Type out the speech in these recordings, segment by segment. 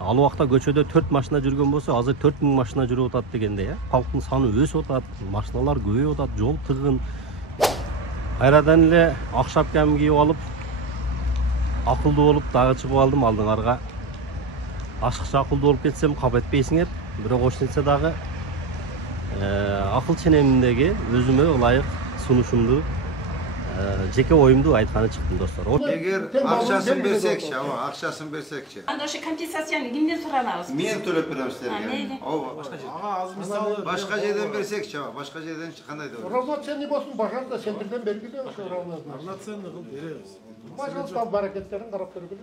Ал убакта көчөдө 4 машина жүргөн болсо, азыр 4000 машина жүрүп атат дегенде, Халктын саны өсүп атат, машиналар көбөйүп атат, жол тыгын. Кайрадан эле ак шапкамды кийип алып, акылдуу болуп дагы чыгып алдым алдыңарга. Ашыкча акылдуу болуп кетсем кап этпейсиңер, бирок ошентсе дагы акыл ченеминдеги өзүмө ылайык сунушумду, жеке оюмду айтканы чыктым достор. Эгер акчасын берсекчи, акчасын берсекчи. Анда ошо компенсацияны кимден суранабыз? Мен төлөп берем силерге. Ага, азыр мисалы Башка жерден берсекчи, башка жерден кандай деп. Равноценный болсун, башка сендерден бергиле ошо равноценный кылып беребиз. Пожалуйста, баракеттерин карап бергиле.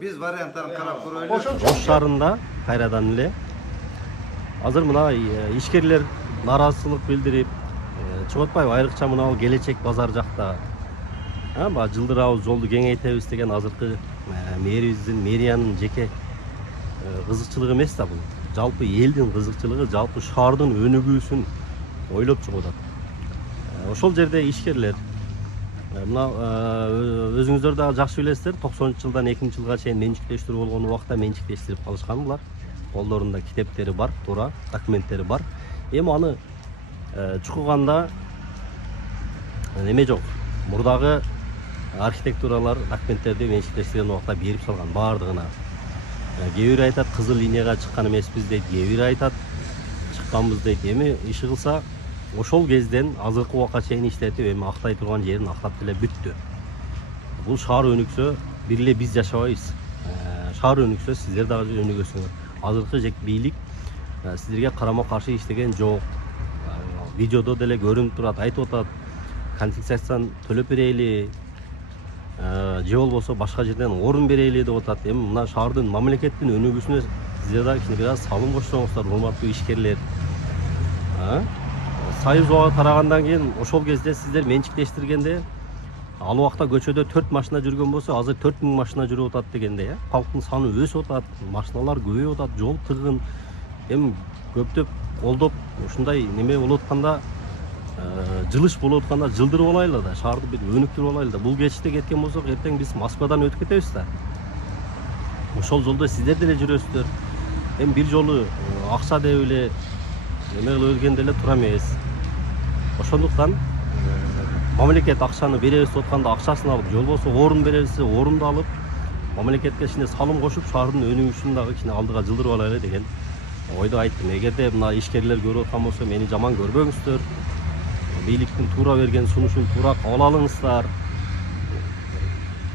Биз варианттарын карап көрөлү. Ош шаарында кайрадан эле азыр мына ишкерлер наразычылык билдирип, чыгып атпайбы, айрыкча мына келечек базар жакта. Баягы жылдырабыз, жолду кеңейтебиз деген азыркы мэрибиздин, мэриянын жеке кызыкчылыгы эмес да бул. Жалпы элдин кызыкчылыгы, жалпы шаардын өнүгүүсүн ойлоп чыгып атат. Ошол жерде ишкерлер мына өзүңүздөр дагы жакшы билесиздер, 90-жылдан 2-жылга чейин менчиктештирүү болгон убакта менчиктештирип калышкан булар. Колдорунда китептери бар, туура документтери бар. Эми аны чукуганда неме жок. Мурдагы архитектуралар документтерди менчиктештирген убакта берип салган баардыгына. Кээ бири айтат кызыл линияга чыккан эмеспиз дейт, кээ бири айтат чыкканбыз дейт. Эми иши кылса ошол кезден азыркы убакка чейин иштетип, эми актай турган жерин актап деле бүттү. Бул шаар өнүксө, бир эле биз жашабайбыз. Шаар өнүксө, сиздер дагы өнүгөсүңөр. Азыркы бийлик сиздерге карама каршы иштеген жок. Видеодо деле көрүнүп турат, айтып атат, компенсацияны төлөп берели, же болбосо башка жерден орун берели деп атат. Эми мына шаардын, мамлекеттин өнүгүүсүнө сиздер дагы кичине бир аз салым кошсоңуздар, урматтуу ишкерлер. Союз ага тарагандан кийин ошол кезде сиздер менчиктештиргенде, ал убакта көчөдө 4 машина жүргөн болсо, азыр 4000 машина жүрүп атат дегенде, Халктын саны өсүп атат, машиналар көбөйүп атат, жол тыгын. Эми көптөп колдоп ушундай неме болуп атканда, жылыш болуп атканда жылдырып алайлы да, шаарды бир өнүктүрүп алайлы да. Бул кечте кеткен болсок, эртең биз Москвадан өтүп кетебиз да. Ошол жолдо сиздер деле жүрөсүздөр. Эми бир жолу акча деп эле неме кылып келгенде эле туура эмес. Ошондуктан мамлекет акчаны беребиз деп атканда акчасын алып, же болбосо орун беребиз, орунду алып, мамлекетке кичине салым кошуп, шаардын өнүгүшүн дагы кичине алдыга жылдырып алайлы деген ойду айттым. Эгерде мына ишкерлер көрүп аткан болсо, мени жаман көрбөңүздөр. Бийликтин туура берген сунушун туура кабыл алыңыздар.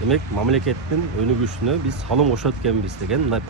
Демек, мамлекеттин өнүгүшүнө биз салым кошот экенбиз деген мындай